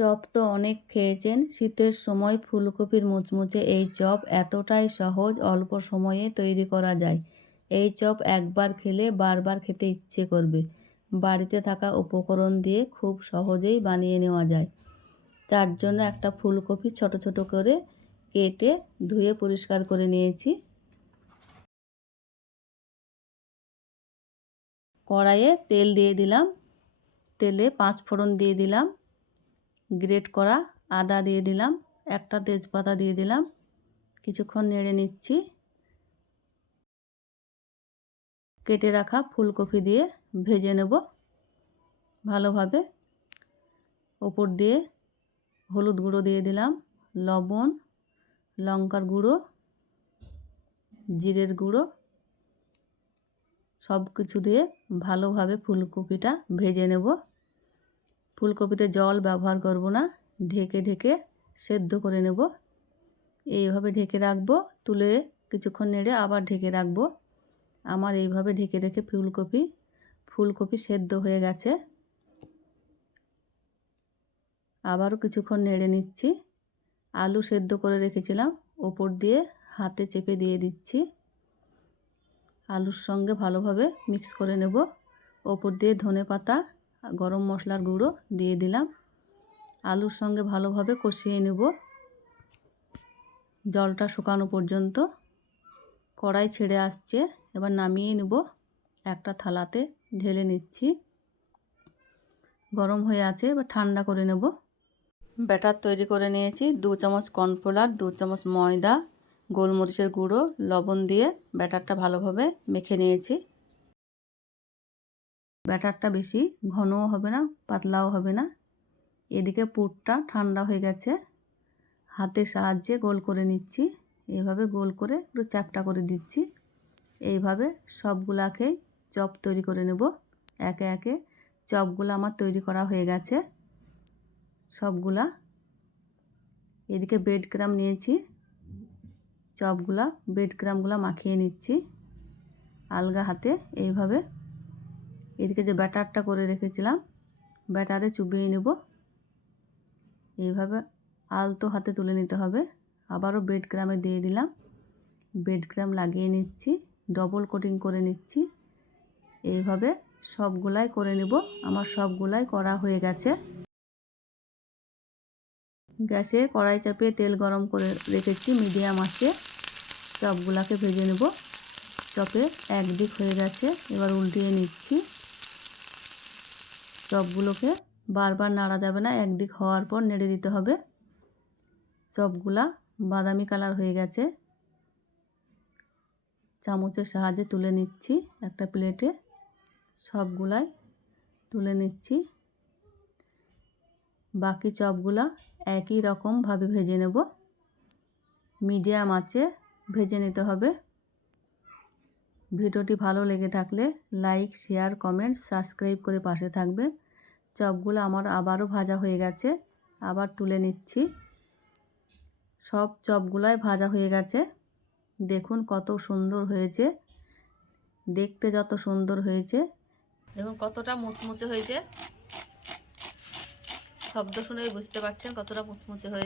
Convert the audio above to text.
Chop তো অনেক খেয়েছেন। শীতের সময় ফুলকপির মুচমুচে এই চপ এতটাই সহজ, অল্প সময়ে তৈরি করা যায়। এই চপ একবার খেলে বারবার খেতে ইচ্ছে করবে। বাড়িতে থাকা উপকরণ দিয়ে খুব সহজেই বানিয়ে নেওয়া যায়। তার জন্য একটা ফুলকপি ছোট ছোট করে কেটে ধুয়ে পরিষ্কার করে নিয়েছি। কড়াইয়ে তেল দিয়ে দিলাম। তেলে 5 ফোড়ন দিয়ে দিলাম। গ্রেট করা আদা দিয়ে দিলাম, একটা তেজপাতা দিয়ে দিলাম। কিছুক্ষণ নেড়ে নিচ্ছি। কেটে রাখা ফুলকপি দিয়ে ভেজে নেব ভালোভাবে। ওপর দিয়ে হলুদ গুঁড়ো দিয়ে দিলাম, লবণ, লঙ্কার গুঁড়ো, জিরের গুঁড়ো, সব কিছু দিয়ে ভালোভাবে ফুলকপিটা ভেজে নেব। ফুলকপিতে জল ব্যবহার করব না, ঢেকে ঢেকে সেদ্ধ করে নেব। এইভাবে ঢেকে রাখবো, তুলে কিছুক্ষণ নেড়ে আবার ঢেকে রাখবো। আমার এইভাবে ঢেকে রেখে ফুলকপি সেদ্ধ হয়ে গেছে। আবারও কিছুক্ষণ নেড়ে নিচ্ছি। আলু সেদ্ধ করে রেখেছিলাম, ওপর দিয়ে হাতে চেপে দিয়ে দিচ্ছি। আলুর সঙ্গে ভালোভাবে মিক্স করে নেব। ওপর দিয়ে ধনেপাতা, গরম মশলার গুঁড়ো দিয়ে দিলাম। আলুর সঙ্গে ভালোভাবে কষিয়ে নেব জলটা শুকানো পর্যন্ত। কড়াই ছেড়ে আসছে, এবার নামিয়ে নেব। একটা থালাতে ঢেলে নিচ্ছি। গরম হয়ে আছে, এবার ঠান্ডা করে নেব। ব্যাটার তৈরি করে নিয়েছি। 2 চামচ কর্নফ্লাওয়ার, 2 চামচ ময়দা, গোলমরিচের গুঁড়ো, লবণ দিয়ে ব্যাটারটা ভালোভাবে মেখে নিয়েছি। ব্যাটারটা বেশি ঘনও হবে না, পাতলাও হবে না। এদিকে পুরটা ঠান্ডা হয়ে গেছে। হাতের সাহায্যে গোল করে নিচ্ছি। এইভাবে গোল করে একটু চ্যাপ্টা করে দিচ্ছি। এইভাবে সবগুলাকে চপ তৈরি করে নেব। একে একে চপগুলো আমার তৈরি করা হয়ে গেছে সবগুলা। এদিকে ব্রেড ক্রাম্ব নিয়েছি, ব্রেড ক্রাম্বগুলো মাখিয়ে নিচ্ছি আলগা হাতে এইভাবে। এদিকে যে ব্যাটারটা করে রেখেছিলাম, ব্যাটারে চুবিয়ে নেব। এইভাবে আলতো হাতে তুলে নিতে হবে। আবারও ব্রেড ক্রাম্বে দিয়ে দিলাম, ব্রেড ক্রাম্ব লাগিয়ে নিচ্ছি, ডবল কোটিং করে নিচ্ছি। এইভাবে সবগুলাই করে নেব। আমার সবগুলাই করা হয়ে গেছে। গ্যাসে কড়াই চাপিয়ে তেল গরম করে রেখেছি মিডিয়াম আঁচে। চপগুলাকে ভেজে নেব। চপে একদিক হয়ে গেছে, এবার উল্টিয়ে নিচ্ছি। চপগুলোকে বারবার নাড়া যাবে না, একদিক হওয়ার পর নেড়ে দিতে হবে। চপগুলা বাদামি কালার হয়ে গেছে। চামচের সাহায্যে তুলে নিচ্ছি একটা প্লেটে। সবগুলাই তুলে নিচ্ছি। বাকি চপগুলা একই রকমভাবে ভেজে নেব। মিডিয়াম আঁচে ভেজে নিতে হবে। ভিডিওটি ভালো লেগে থাকলে লাইক, শেয়ার, কমেন্ট, সাবস্ক্রাইব করে পাশে থাকবেন। চপগুলো আমার আবারও ভাজা হয়ে গেছে, আবার তুলে নিচ্ছি। সব চপগুলাই ভাজা হয়ে গেছে। দেখুন কত সুন্দর হয়েছে, দেখতে যত সুন্দর হয়েছে, দেখুন কতটা মুচমুচে হয়েছে। শব্দ শুনেই বুঝতে পারছেন কতটা মুচমুচে হয়েছে।